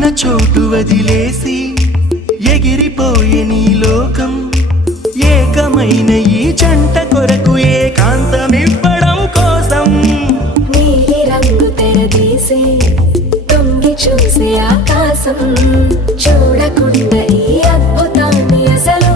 ఉన్న చోటు వదిలేసి ఎగిరిపోయే నీ లోకం ఏకమైన ఈ జంట కొరకు ఏకాంతమివ్వడం కోసం నీలి రంగు తెరదీసి తొంగి చూసే ఆకాశం చూడకుండా ఈ అద్భుతాన్ని అసలు